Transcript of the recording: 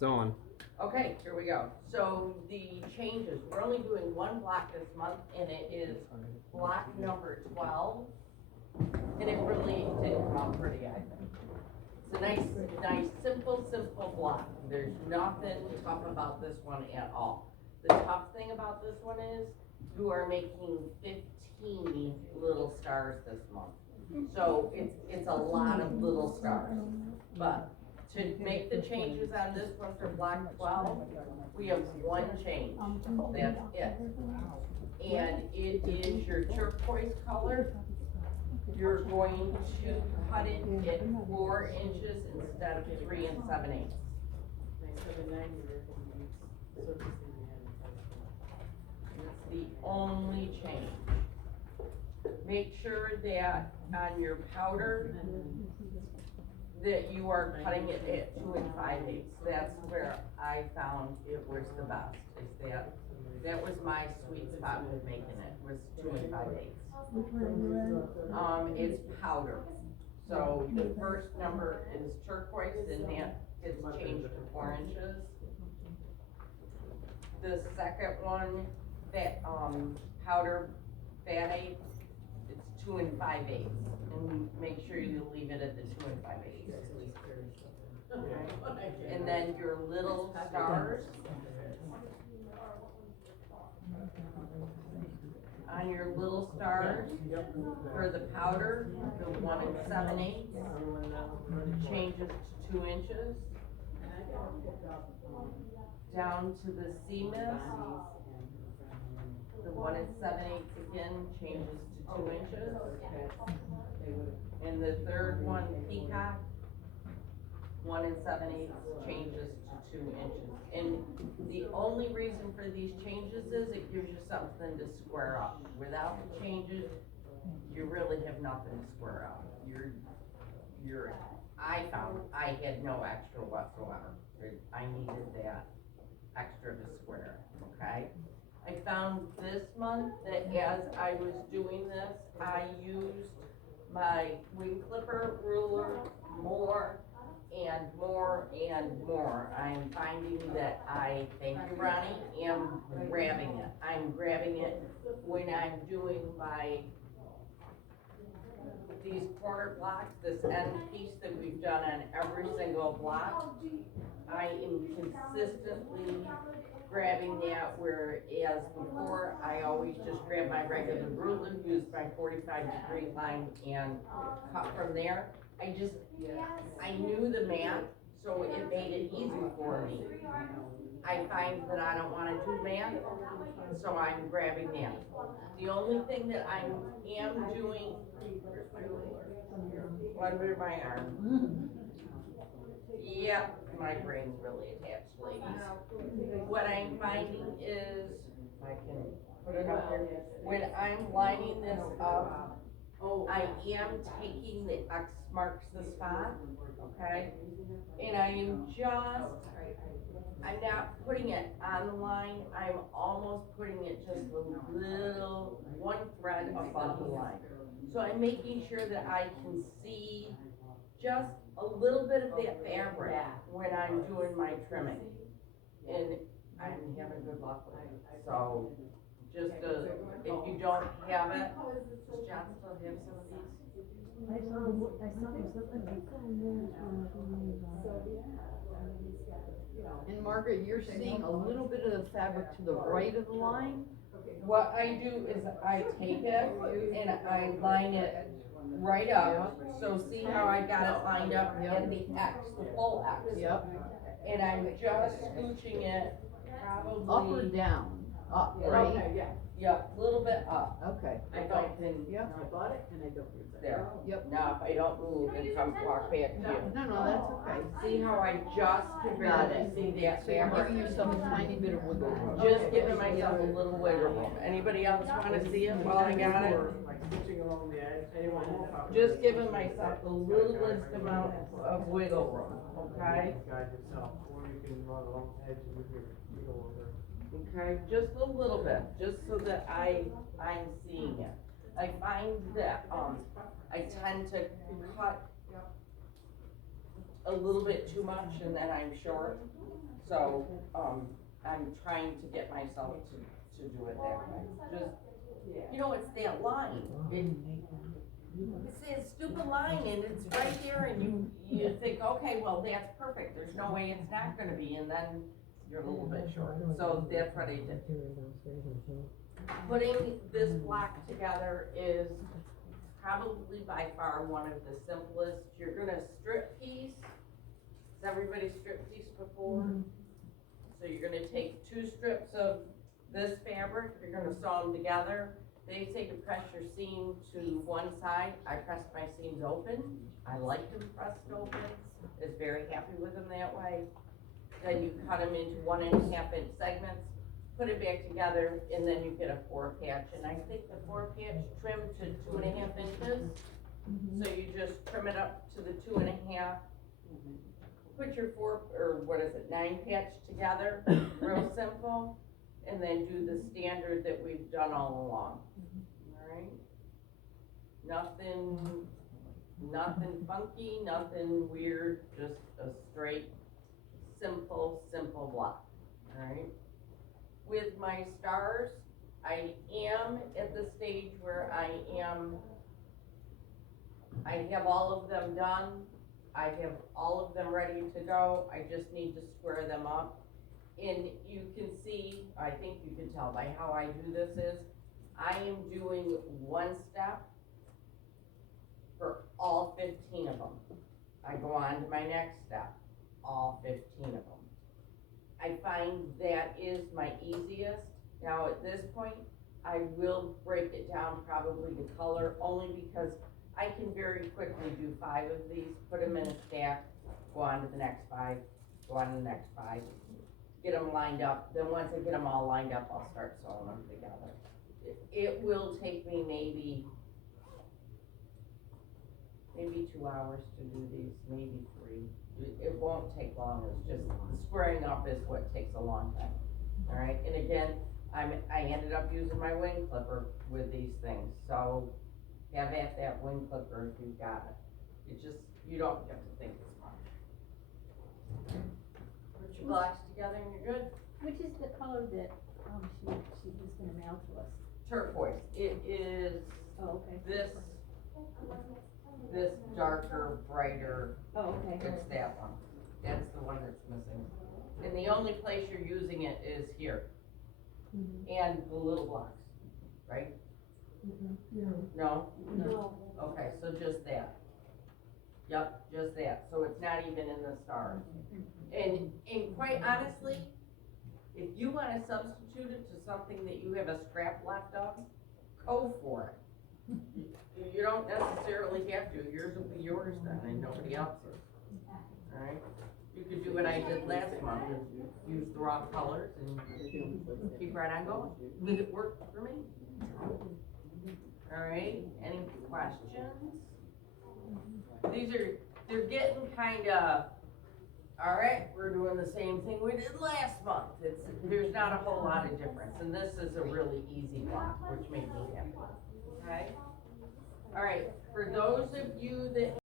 It's on. Okay, here we go. So the changes, we're only doing one block this month, and it is block number 12. And it really didn't come out pretty, I think. It's a nice, simple block. There's nothing tough about this one at all. The tough thing about this one is you are making 15 little stars this month. So it's a lot of little stars. But to make the changes on this one for block 12, we have one change. That's it. And it is your turquoise color. You're going to cut it at 4 inches instead of 3 7/8. It's the only change. Make sure that on your powder that you are cutting it at 2 5/8. That's where I found it was the best. Is that was my sweet spot with making it, was 2 5/8. It's powder. So the first number is turquoise, and that is changed to 4 inches. The second one, that powder fat 8, it's 2 5/8, and make sure you leave it at the 2 5/8. And then your little stars. On your little stars, for the powder, the 1 7/8 changes to 2 inches. Down to the sea mist, the 1 7/8 again changes to 2 inches. And the third one, peacock, 1 7/8 changes to 2 inches. And the only reason for these changes is it gives you something to square up. Without the changes, you really have nothing to square up. I found I had no extra whatsoever. I needed that extra to square, okay? I found this month that as I was doing this, I used my wing clipper ruler more and more and more. I'm finding that thank you, Ronnie, am grabbing it. I'm grabbing it when I'm doing these corner blocks, this end piece that we've done on every single block. I am consistently grabbing that, whereas before I always just grab my regular ruler, use my 45-degree line and cut from there. I knew the math, so it made it easy for me. I find that I don't wanna do math, so I'm grabbing that. The only thing that I am doing, under my arm. Yep, my brain's really attached, ladies. What I'm finding is, if I can put it up here, when I'm lining this up, I am taking the X marks the spot, okay? And I'm not putting it on the line, I'm almost putting it just a little, one thread above the line. So I'm making sure that I can see just a little bit of that fabric when I'm doing my trimming. And I'm having good luck with it. So just if you don't have it, does John still have some of these? And Margaret, you're seeing a little bit of the fabric to the right of the line? What I do is I take it and I line it right up. So see how I got it lined up at the X, the full X. Yep. And I'm just scooching it probably. Up or down? Up, right? Okay, yep, a little bit up. Okay. I don't think. Yep. I bought it and I don't use it. There. Yep. Now, if I don't move and come walk back to you. No, that's okay. See how I just can Got barely it. see that So you're fabric? giving yourself a tiny bit of wiggle room. Just giving myself a little wiggle room. Anybody else wanna see it while I got it? Like stitching along the edge, anyone more probably. Just giving myself the littlest amount of wiggle room, okay? Guide yourself, or you can run along the edge and move your wiggle over. Okay, just a little bit, just so that I'm seeing it. I find that, I tend to cut a little bit too much and then I'm short. So, I'm trying to get myself to do it that way. Just, you know, it's that line. It's that stupid line and it's right there and you think, okay, well, that's perfect. There's no way it's not gonna be, and then you're a little bit short. So that's what I did. Putting this block together is probably by far one of the simplest. You're gonna strip piece. Has everybody stripped piece before? So you're gonna take 2 strips of this fabric, you're gonna sew them together. They say to press your seam to one side. I press my seams open. I like them pressed open. Is very happy with them that way. Then you cut them into 1.5 inch segments, put it back together, and then you get a 4 patch. And I think the 4 patch trimmed to 2.5 inches. So you just trim it up to the 2.5. Put your 9 patch together, real simple, and then do the standard that we've done all along. Alright? Nothing funky, nothing weird, just a straight, simple block. Alright? With my stars, I am at the stage where I have all of them done. I have all of them ready to go. I just need to square them up. And you can see, I think you can tell by how I do this is, I am doing 1 step for all 15 of them. I go on to my next step, all 15 of them. I find that is my easiest. Now at this point, I will break it down probably to color, only because I can very quickly do 5 of these, put them in a stack, go on to the next 5, go on to the next 5, get them lined up. Then once I get them all lined up, I'll start sewing them together. It will take me maybe 2 hours to do these, maybe 3. It won't take long. It's just squaring up is what takes a long time. All right, and again, I ended up using my wing clipper with these things, so have at that wing clipper if you've got it. It just, you don't have to think as much. Put your blocks together and you're good. Which is the color that, she was gonna mail to us? Turquoise. It is Oh, okay. this darker, brighter, Oh, okay. it's that one. That's the one that's missing. And the only place you're using it is here. And the little blocks, right? No? No. Okay, so just that. Yep, just that. So it's not even in the stars. And quite honestly, if you wanna substitute it to something that you have a scrap left of, go for it. You don't necessarily have to. Yours will be yours then and nobody else's. Alright? You could do what I did last month, and use the wrong colors and keep right on going. It worked for me. Alright, any questions? They're getting kinda, alright, we're doing the same thing we did last month. There's not a whole lot of difference, and this is a really easy block, which made me happy. Okay? Alright, for those of you that